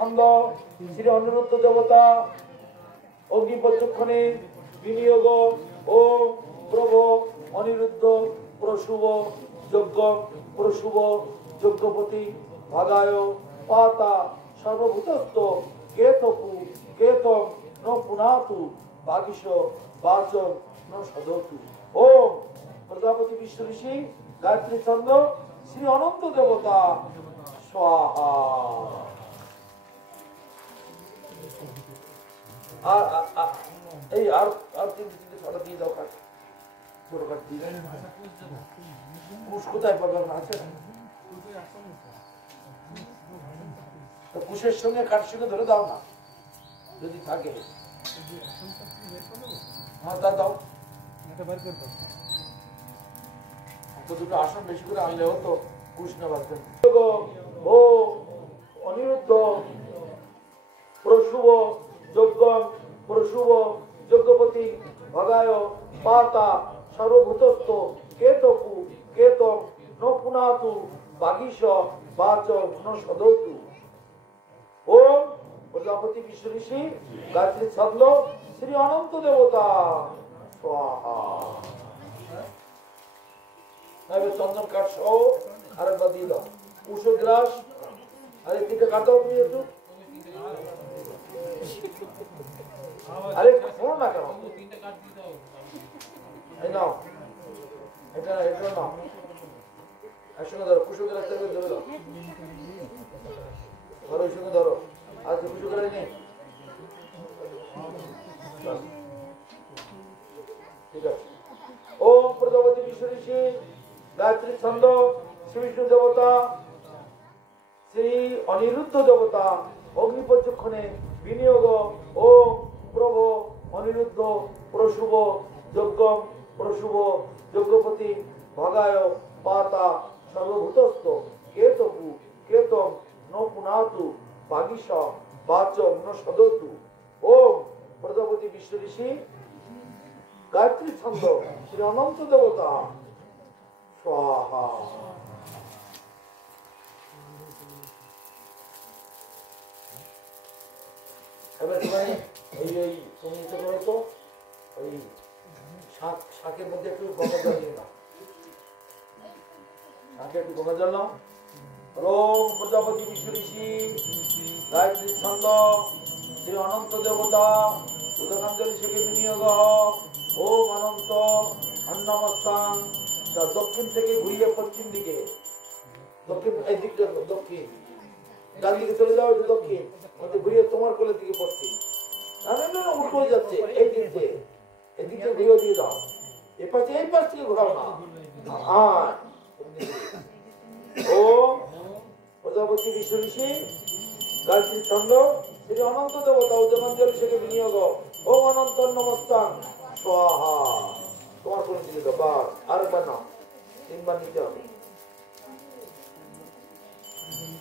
ছন্দ শ্রী অনিরুদ্ধ দেবতা অগ্নিপর্যক্ষণে বিনিয়োগ ও প্রভ অনিরুদ্ধ প্রশুভ যজ্ঞ প্রশুভ যজ্ঞপতি ভাগায় পাতা সর্বভূতস্থ কেতপু কেতম ন পুনাতু বাগিশ বাচক ন সদতু। ওম প্রজাপতি বিশ্ব ঋষি গায়ত্রী ছন্দ শ্রী অনন্ত দেবতা স্বাহা। এই আর আর তিনটে ছটা দিয়ে দাও কাট ছোট কাট দিয়ে কুশ কোথায় পাবে আছে তো কুশের সঙ্গে কাঠ সঙ্গে ধরে দাও না যদি থাকে। হ্যাঁ তা দাও দুটো আসন বেশি করে আনলে হতো কুশ না বাঁচবেন। ও অনিরুদ্ধ প্রশুভ যজ্ঞ প্রশুভ যজ্ঞপতি ভগায় পাতা সর্বভূতস্থ কেতপু কেতম ন পুনাতু বাগিশ বাচক ন সদতু। ওম প্রজাপতি বিশ্ব ঋষি গায়ত্রী ছন্দ শ্রী অনন্ত দেবতা স্বাহা। চন্দন কাঠ সহ আরেকবার দিয়ে দাও কুশো গ্রাস আরে তিনটে কাটাও তুমি একটু আরে শোনো না কেন এই নাও এটা এটা নাও একসঙ্গে ধরো কুশো গ্রাস ধরে দাও ধরো ওই সঙ্গে ধরো আর কুশো গ্রাস নেই ঠিক আছে। ওম প্রজাপতি বিশ্ব ঋষি গায়ত্রী ছন্দ শ্রী বিষ্ণু দেবতা শ্রী অনিরুদ্ধ দেবতা অগ্নিপর্যক্ষণে বিনিয়োগ ওম প্রভ অনিরুদ্ধ প্রশুভ যজ্ঞ প্রশুভ যজ্ঞপতি ভগায় পাতা সর্বভূতস্থ কেতপু কেতম ন পুনাতু বাগিশ বাচক ন সদতু। ওম প্রজাপতি বিশ্ব ঋষি গায়ত্রী ছন্দ শ্রী অনন্ত দেবতা স্বাহা। এবার এই এই তুমি তো করো তো ওই শাকের মধ্যে একটু গঙ্গা জল নিয়ে নাও শাকে একটু গঙ্গা জল নাও। ওম প্রজাপতি বিশ্ব ঋষি গায়ত্রী ছন্দ শ্রী অনন্ত দেবতা উদকাঞ্জলি থেকে বিনিয়োগ ওম অনন্ত অন্নমস্তান দক্ষিণ থেকে ঘুরিয়ে পশ্চিম দিকে দক্ষিণ এই দিকটা দক্ষিণ ডান দিকে চলে যাও এটা দক্ষিণ ঘুরিয়ে তোমার কোলের দিকে পশ্চিম না না না উল্টো হয়ে যাচ্ছে এই দিক থেকে এদিকে ঘুরিয়ে দিয়ে দাও এই পাশ থেকে ঘোরাও না। আর ও প্রজাপতি বিশ্ব ঋষি গায়ত্রী ছন্দ শ্রী অনন্ত দেবতা উদকাঞ্জলি থেকে বিনিয়োগ ওম অনন্ত অন্নমস্তান স্বাহা। তোমার কোলে দিকে দাও বার আরেকবার নাও তিনবার নিতে হবে।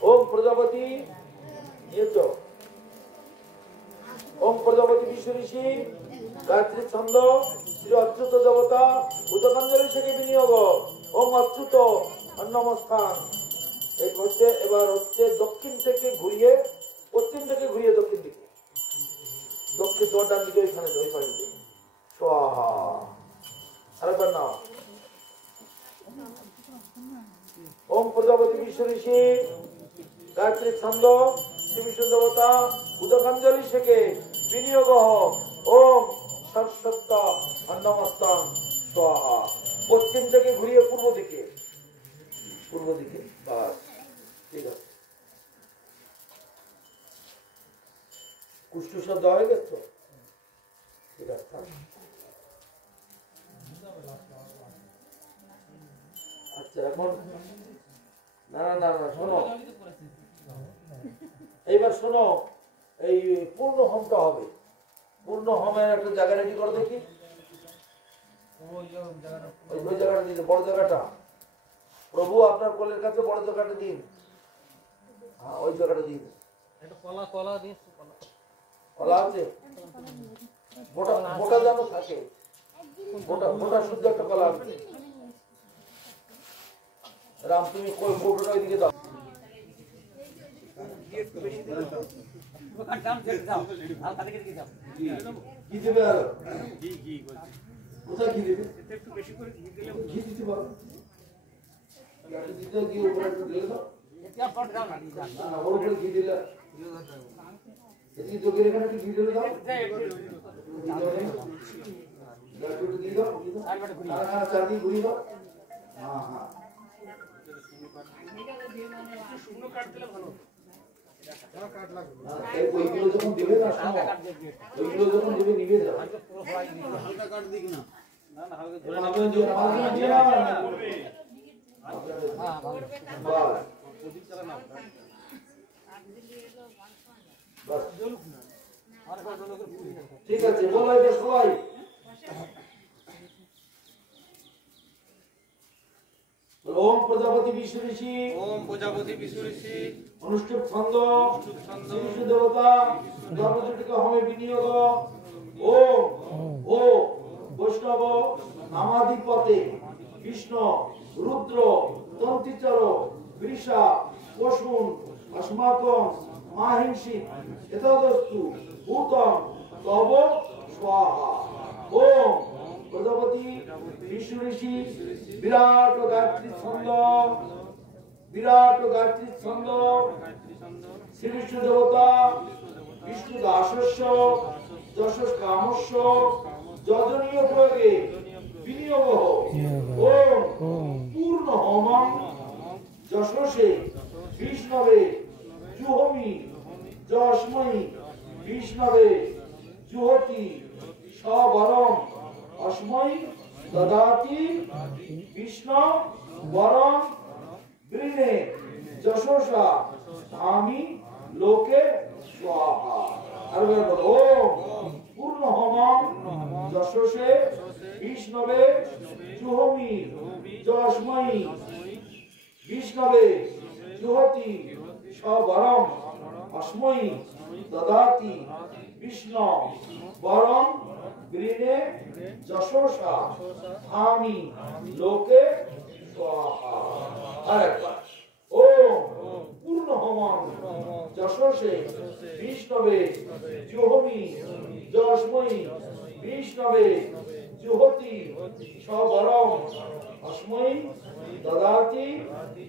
ওম প্রজাপতি ওম প্রজাপতি বিশ্ব ঋষি গায়ত্রী ছন্দ শ্রী অচ্যুত দেবতা উদকাঞ্জলি থেকে বিনিয়োগ ওম অচ্যুত অন্নমস্থান। এই হচ্ছে এবার হচ্ছে দক্ষিণ থেকে ঘুরিয়ে পশ্চিম থেকে ঘুরিয়ে দক্ষিণ দিকে দক্ষিণ তোমার ডান দিকে ওইখানে ওই পানিতে স্বাহা। আরেকবার নাও ওম প্রজাপতি বিশ্ব ঋষি গায়ত্রী ছন্দ শ্রী বিষ্ণু দেবতা উদকাঞ্জলি থেকে বিনিয়োগ ওম সরস্বত অন্নমস্তান স্বাহা। পশ্চিম থেকে ঘুরিয়ে পূর্ব দিকে বাস ঠিক আছে। কুষ্ঠ শব্দ হয়ে গেছে ঠিক আছে। আচ্ছা এখন না না না শোনো এইবার শোনো এই পূর্ণ হোমটা হবে। পূর্ণ হোমের একটা জায়গা রেডি করো দেখি ওই জায়গাটা দিন বড় জায়গাটা প্রভু আপনার কোলের কাছে বড় জায়গাটা দিন। হ্যাঁ ওই জায়গাটা দিন কলা আছে মোটা যেন থাকে মোটা শুদ্ধ একটা কলা আছে। রাম তুমি কৌটোটা ওইদিকে দাও। কি দেবে আর কোথায় ঘি দেবে ঘি দিতে পারো দিতে কি উপরে একটু দিলে দাও না ওর উপরে ঘি দিলে এদিকে চোখের এখানে একটু ঘি দিলে দাও একটু দিয়ে দাও চারদিকে ঘুরিয়ে দাও হ্যাঁ হ্যাঁ শুকনো কাট দিলে ভালো ওইগুলো যখন দেবে না ওইগুলো যখন দেবে নিবে যাও হালকা কাট দিক না ঠিক আছে বলো এটা সবাই ওম প্রজাপতি বিষ্ণু ঋষি ওম প্রজাপতি বিষ্ণু ঋষি অনুষ্ঠিত ছন্দ শ্রী দেবতা ধর্মচটিকা হোমে বিনিয়োগ ওম ও বৈষ্ণব নামাধিপতে বিষ্ণু রুদ্র তন্ত্রীচর বৃষা পশুন अस्माकं माहिंसि एतदस्तु भूतं तव स्वाहा ओम प्रजापति विष्णु ऋषि विराट गायत्री छंद श्री विष्णु देवता विष्णु दासस्य दशस कामस्य যজনীয় প্রয়োগে বিনিয়োগ ওম পূর্ণ হোমং যশসে বিষ্ণবে জুহমি যস্মৈ বিষ্ণবে জুহতি সবরম অস্মৈ দদাতি বিষ্ণু বরম গৃহে যশসা আমি লোকে স্বাহা আর ওম পূর্ণ হোমং যশসে বিষ্ণবে জুহমি যস্মৈ বিষ্ণবে জুহতি সবরম অস্মৈ দদাতি বিষ্ণু বরম গৃহে যশসা আমি লোকে স্বাহা আরেকবার ওম পূর্ণ হোমং যশসে বিষ্ণবে জুহমি যস্মৈ বিষ্ণবে জুহতি সবরম অস্মৈ দদাতি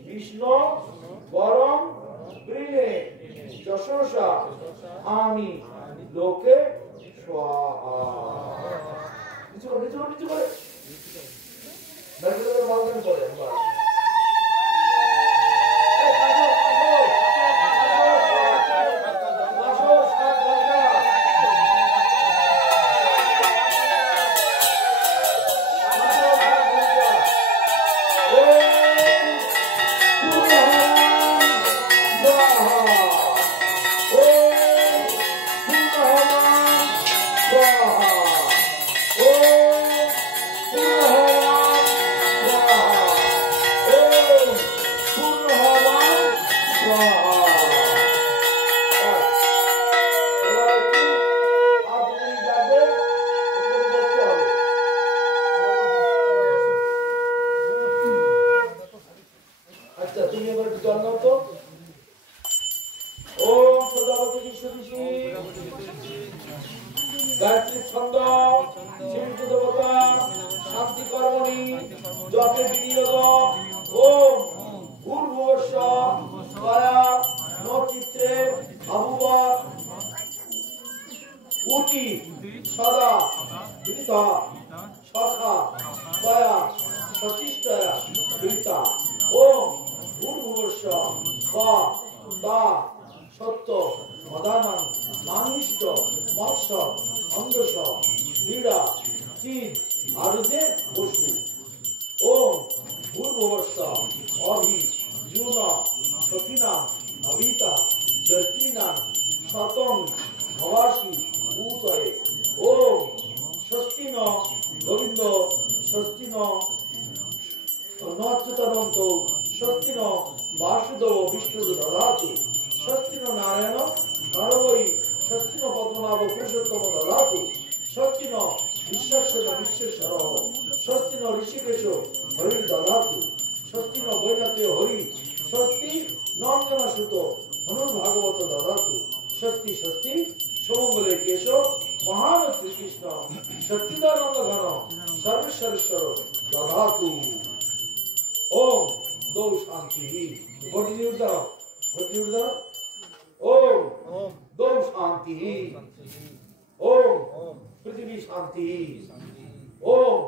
বিষ্ণু বরম গৃহে যশসা আমি লোকে স্বাহা নিচে করে মালগান করে गायत्री छंद शिव देवता शांति कर्मणि जपे विनियोग ओम भूर्भुवस्सुः स्वया नो चित्रे अभूव ऊटी सदा विदिता सखा स्वया सचिष्टया विदिता ओम भूर्भुवस्सुः स्वा सत्य मदानं मानिष्ठ मत्स्य अंधस क्रीड़ा चीज आरुदे बसु ओम भूर्भुवस्सुः अभि जून सतीना अभिता जर्तीना शतं भवासी भूतये ओम स्वस्ति न गोविंद स्वस्ति न नच्युतानंतो स्वस्ति न वासुदेव विष्णु ददातु स्वस्ति न नारायण नरवै स्वस्ति न पद्मनाभ पुरुषोत्तम ददातु स्वस्ति न विश्वेश्वर विश्वेश्वरः स्वस्ति न ऋषिकेश हरि ददातु स्वस्ति न वैनाते हरि स्वस्ति नंदन सुत हनुमान भागवत ददातु সত্যি সত্যি সমঙ্গলে কেশ মহান শ্রীকৃষ্ণ সত্যিদানন্দ ঘন সর্বেশ্বরেশ্বর দধাতু ওম দৌ শান্তি কন্টিনিউ দাও ওম দৌ শান্তি ওম পৃথিবী শান্তি ওম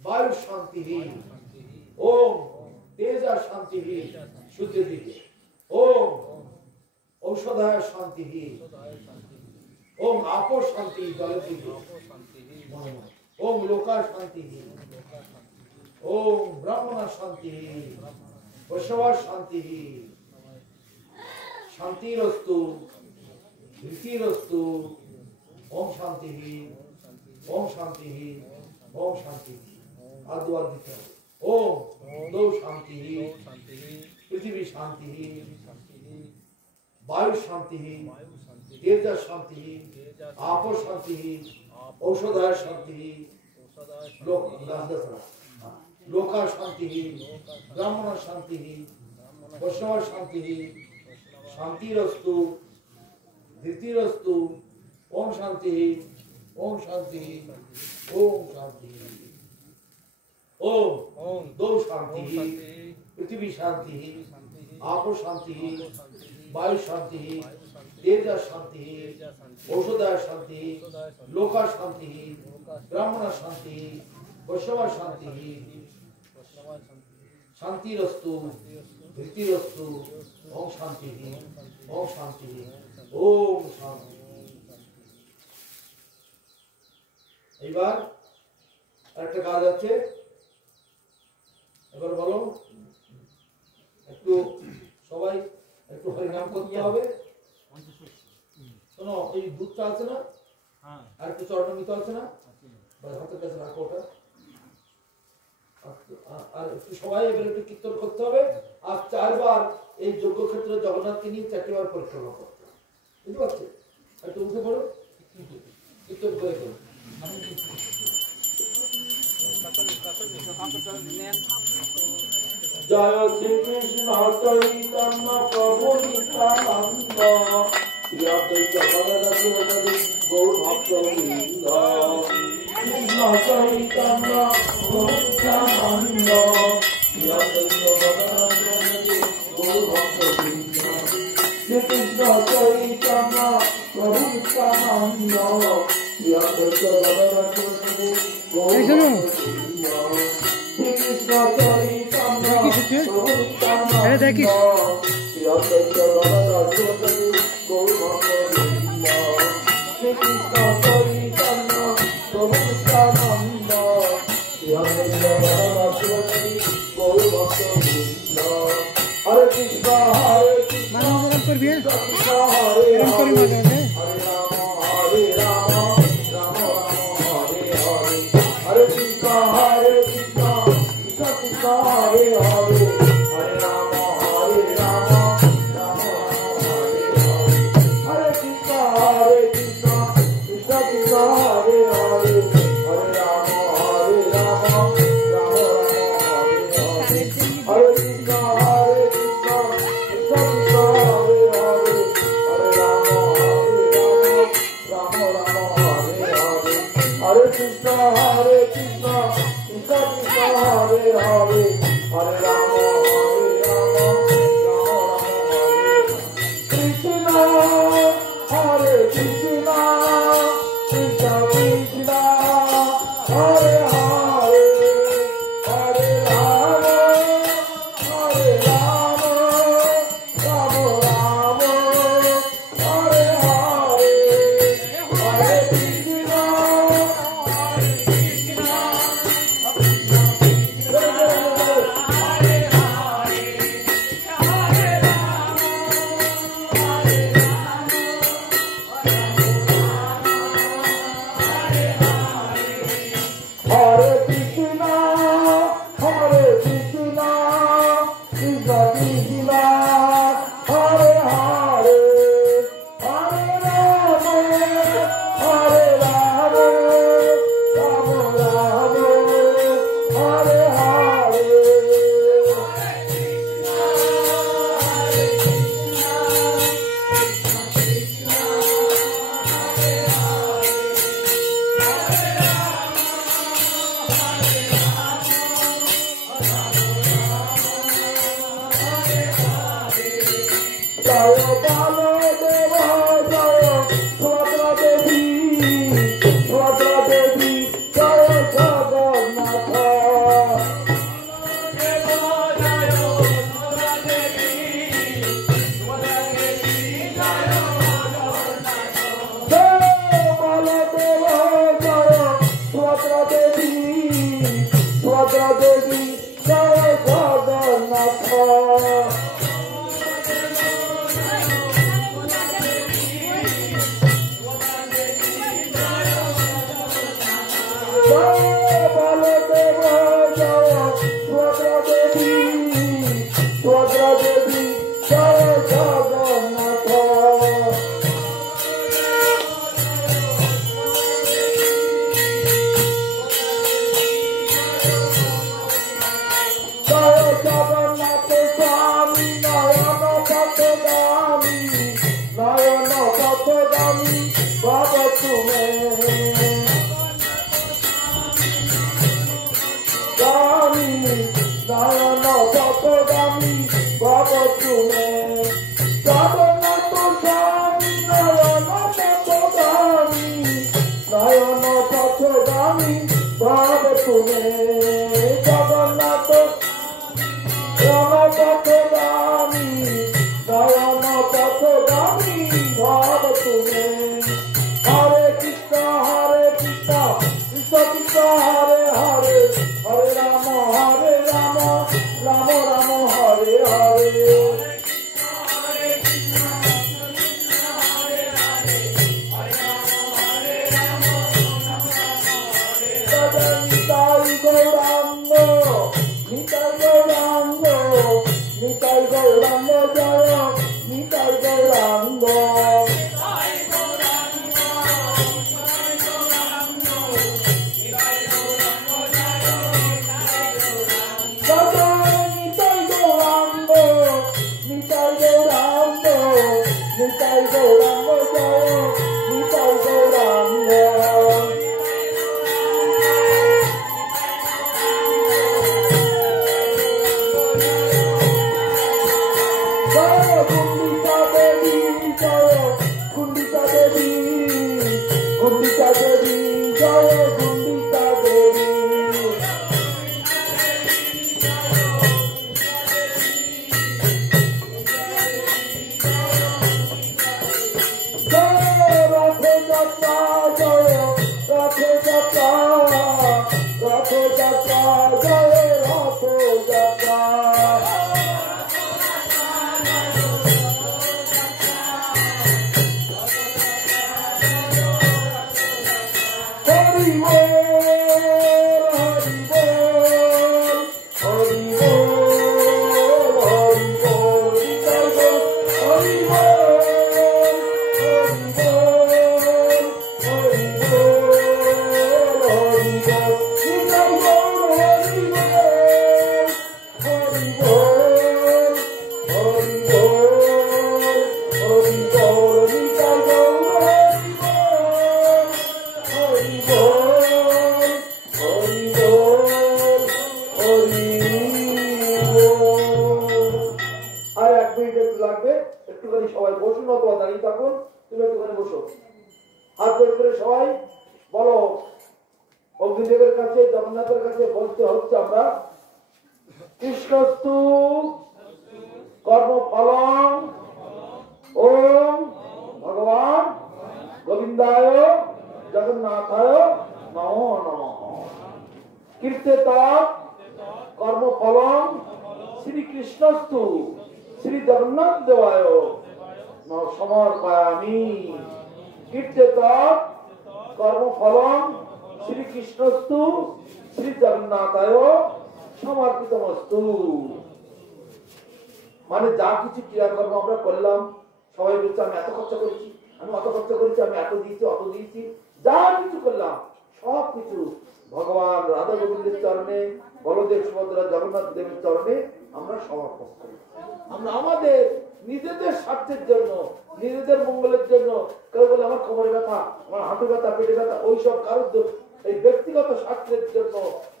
বায়ু শান্তি ওম তেজা শান্তি শুদ্ধ দিকে ওম ঔষধায় শান্তি ওম আপো শান্তি জল দিকে ওম লোকা শান্তি ওম ব্রাহ্মণা শান্তি বৈষ্ণবা শান্তি শান্তিরস্তু ধৃতিরস্তু ওম শান্তি ওম শান্তি ওম শান্তি আর দুয়ার দিতে হবে ওম দৌ শান্তি পৃথিবী শান্তি বায়ু শান্তি তেজা শান্তি আপো শান্তি ঔষধায় শান্তি লোকা শান্তি ব্রাহ্মণ শান্তি বৈষ্ণব শান্তি শান্তিরস্তু ধৃতিরস্তু ওম শান্তি ওম শান্তি ওম শান্তি ओम दो शांति पृथ्वी शांति आपो शांति वायु शांति तेजा शांति औषधा शांति लोका शांति ब्राह्मण शांति वैष्णव शांति शांतिरस्तु धृतिरस्तु ओम शांति ओम शांति ओम शांति এবার একটা কাজ আছে এবার বলো একটু সবাই একটু হরিনাম করতে হবে শোনো এই দুধটা আছে না আর একটু চরণমিত আছে না হাতের কাছে রাখো ওটা আর একটু সবাই এবার একটু কীর্তন করতে হবে আর 4 বার এই যজ্ঞ ক্ষেত্রে জগন্নাথকে নিয়ে 4টি বার পরিক্রমা করতে হবে বুঝতে পারছো একটু উঠে পড়ো কীর্তন করে করো जय श्री कृष्ण चैतन्य प्रभु नित्यानंद श्री अद्वैत गदाधर गौर भक्तवृंद कृष्ण चैतन्य प्रभु नित्यानंद श्री अद्वैत गदाधर गौर भक्तवृंद श्री कृष्ण चैतन्य प्रभु नित्यानंद श्री अद्वैत गदाधर गौर श्री कृष्ण चैतन्य अरे देखिए हरे कृष्ण कर भी हरे राम हरे राम राम राम हरे हरे हरे कृष्ण हरे कृष्ण कृष्ण हरे हरे हरे राम हरे राम राम राम हरे हरे हरे कृष्ण कृष्ण कृष्ण हरे हरे हरे राम हरे राम राम राम हरे हरे हरे कृष्ण कृष्ण कृष्ण हरे हरे हरे राम हरे राम राम राम हरे हरे हरे कृष्ण हरे कृष्ण कृष्ण कृष्ण हरे हरे हरे राम हरे राम राम राम कृष्ण हरे कृष्ण कृष्ण कृष्ण हरे हरे हरे राम राम राम हरे हरे हरे कृष्ण हरे ভাব তুমি জগন্নাথ রণপথগামী নয়ন পথগামী ভাব তুমি হরে কৃষ্ণ কৃষ্ণ কৃষ্ণ হরে হরে হরে রাম রাম রাম হরে হরে নিতাই গৌরাঙ্গ জয় নিতাই গৌরাঙ্গ নিতাই গৌরাঙ্গ নিতাই গৌরাঙ্গ নিতাই গৌরাঙ্গ জয় Nitai Gauranga Gundita Devi, Jaya Gundita Devi. Jaya Rathe Jatra, Jaya Rathe Jatra, Rathe Jatra, Jaya Rathe Jatra. সবাই বসুন অথবা দাঁড়িয়ে থাকুন তুমি একটুখানি বসো হাত জোড় করে সবাই বলো অগ্নিদেবের কাছে জগন্নাথের কাছে বলতে হচ্ছে আমরা কৃষ্ণস্তু কর্মফলং ওম ভগবান গোবিন্দায় জগন্নাথায় নমো নমঃ কীর্তেত কর্মফলং শ্রীকৃষ্ণস্তু শ্রী জগন্নাথ দেবায় সমর্পয়ামি কীর্তেত কর্মফলং শ্রীকৃষ্ণস্তু শ্রী জগন্নাথায় সমর্পিতমস্তু। মানে যা কিছু ক্রিয়াকর্ম আমরা করলাম সবাই বলছে আমি এত খরচা করেছি, আমি অত খরচা করেছি, আমি এত দিয়েছি অত দিয়েছি, যা কিছু করলাম সব কিছু ভগবান রাধা গোবিন্দের চরণে, বলদেব সুভদ্রা জগন্নাথ দেবের চরণে আমরা সমর্পণ করি। আমরা আমাদের নিজেদের স্বার্থের জন্য, নিজেদের মঙ্গলের জন্য, কেউ বলে আমার কোমরে ব্যথা, আমার হাঁটু ব্যথা, পেটে ব্যথা, ওইসব কারোর এই ব্যক্তিগত স্বার্থের জন্য,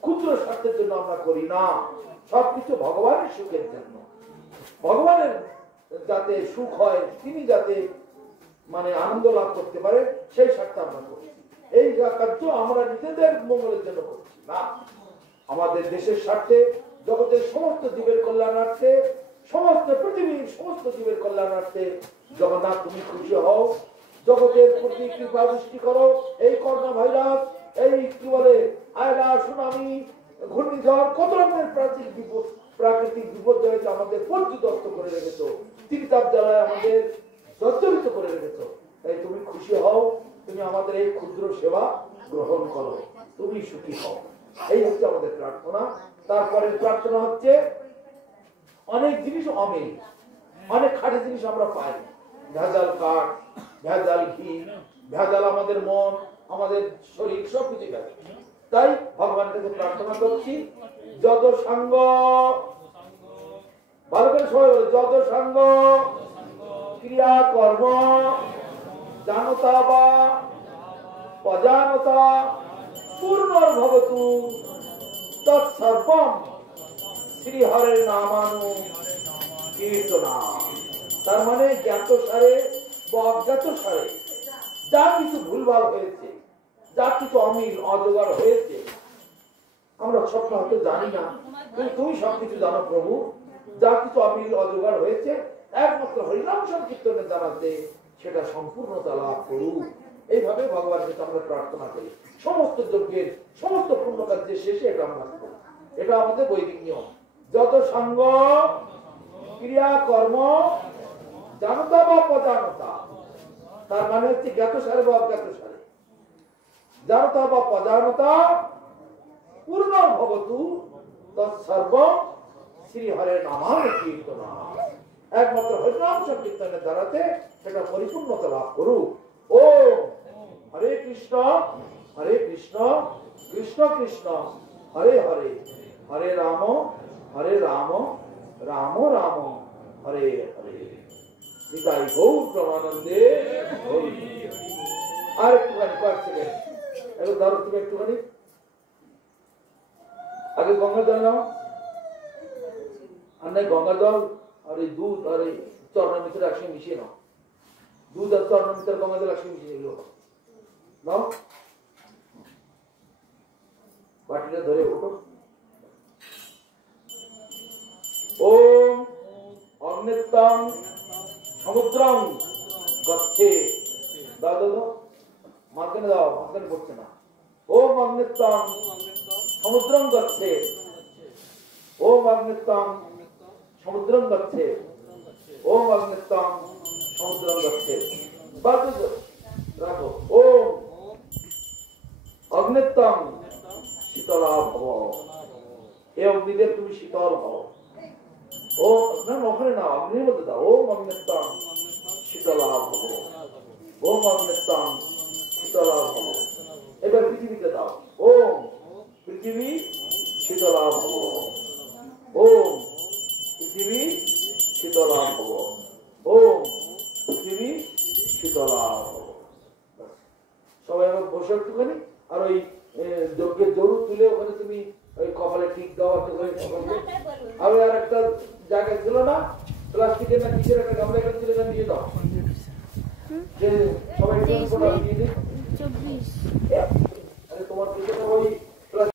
ক্ষুদ্র স্বার্থের জন্য আমরা করি না। সবকিছু ভগবানের সুখের জন্য, ভগবানের যাতে সুখ হয়, তিনি যাতে মানে আনন্দ লাভ করতে পারে সেই স্বার্থে আমরা করি। এই কার্য আমরা নিজেদের মঙ্গলের জন্য করছি না, আমাদের দেশের স্বার্থে, জগতের সমস্ত জীবের কল্যাণার্থে, সমস্ত পৃথিবীর সমস্ত জীবের কল্যাণার্থে। জগন্নাথ তুমি খুশি হও, জগতের প্রতি কৃপা দৃষ্টি করো। এই করোনা ভাইরাস, এই কি বলে আয়লা, সুনামি, ঘূর্ণিঝড়, কত রকমের প্রাকৃতিক বিপর্যয়কে আমাদের পর্যদস্ত করে রেখেছো, তীর্থাপ জ্বালায় আমাদের জর্জরিত করে রেখেছো। তাই তুমি খুশি হও, তুমি আমাদের এই ক্ষুদ্র সেবা গ্রহণ করো, তুমি সুখী হও, এই হচ্ছে আমাদের প্রার্থনা। তারপরে প্রার্থনা হচ্ছে অনেক জিনিস অমিল, অনেক খাঁটি জিনিস আমরা পাই, ভেজাল কাঠ, ভেজাল ঘি, ভেজাল আমাদের মন, আমাদের শরীর, সবকিছু ভেজাল। তাই ভগবানের কাছে প্রার্থনা করছি, যত সাঙ্গ, ভালো করে সবাই বলে, যত সাঙ্গ ক্রিয়া কর্ম জানতা বা অজানতা পূর্ণর্ভবতু তৎসর্বম শ্রী হরের নামানু কীর্তনা। তার মানে জ্ঞাত সারে বা অজ্ঞাত সারে যা কিছু ভুলভাল হয়েছে, যা কিছু অমিল অজোগাড় হয়েছে, আমরা সব হয়তো জানি না, কিন্তু তুমি সবকিছু জানো প্রভু। যা কিছু আমি অজোগাড় হয়েছে একমাত্র হরিনাম সংকীর্তনের দ্বারাতে সেটা সম্পূর্ণতা লাভ করুক। এইভাবে ভগবানের কাছে আমরা প্রার্থনা করি। সমস্ত যজ্ঞের সমস্ত পূর্ণ কার্যের শেষে এটা আমরা করি। এটা আমাদের বৈদিক নিয়ম। যত সঙ্গ ক্রিয়া কর্ম জানতা বা অজানতা, তার মানে হচ্ছে জ্ঞাত সারে বা অজ্ঞাত সারে, জানতা বা অজানতা পূর্ণ ভবতু তৎসর্ব শ্রী হরে নামার কীর্তনা। একমাত্র হরিনাম সংকীর্তনের দ্বারাতে সেটা পরিপূর্ণতা লাভ করুক। ও হরে কৃষ্ণ কৃষ্ণ কৃষ্ণ হরে হরে, হরে রাম রাম রাম হরে হরে। নিতাই গৌর প্রেমানন্দে। আর একটুখানি কয়েক সেকেন্ড এবার ধরো, তুমি একটুখানি আগে গঙ্গা জল নাও, আর নাই গঙ্গা জল আর এই দুধ আর এই চরণের ভিতরে একসঙ্গে মিশিয়ে নাও। দুধ আর চরণের ভিতরে গঙ্গা জল একসঙ্গে মিশিয়ে গেল নাও। বাটিটা ধরে ওঠো। ওম অগ্নিত্বং সমুদ্রং গচ্ছে। দাও দাও দাও, মাঝখানে দাও, মাঝখানে পড়ছে না। ওম অগ্নিত্বং সমুদ্রং গচ্ছে, ওম অগ্নিত্বং সমুদ্রং গচ্ছে, ওম অগ্নিত্বং সমুদ্রং গচ্ছে। বাদ রাখো। ওম অগ্নিত্বং শীতলা ভব। এই অগ্নিদেব তুমি শীতল হও। ও না, ওখানে না, অগ্নির মধ্যে দাও। ওম অগ্নিত্বং শীতলা ভব, ওম অগ্নিত্বং শীতলা ভব। এবার পৃথিবীতে দাও। ওম পৃথিবী শীতলা ভব, ওম পৃথিবী শীতলা ভব, ওম পৃথিবী শীতলা ভব। সবাই এবার বসে একটুখানি, আর ওই যজ্ঞের জরুর তুলে ওখানে তুমি ওই কপালে ঠিক দাও। আমি আর একটা জায়গায় ছিল না, প্লাস্টিকের না কিসের একটা গামলা এখানে ছিল, নিয়ে দাও। যে সবাই দিয়ে দিই।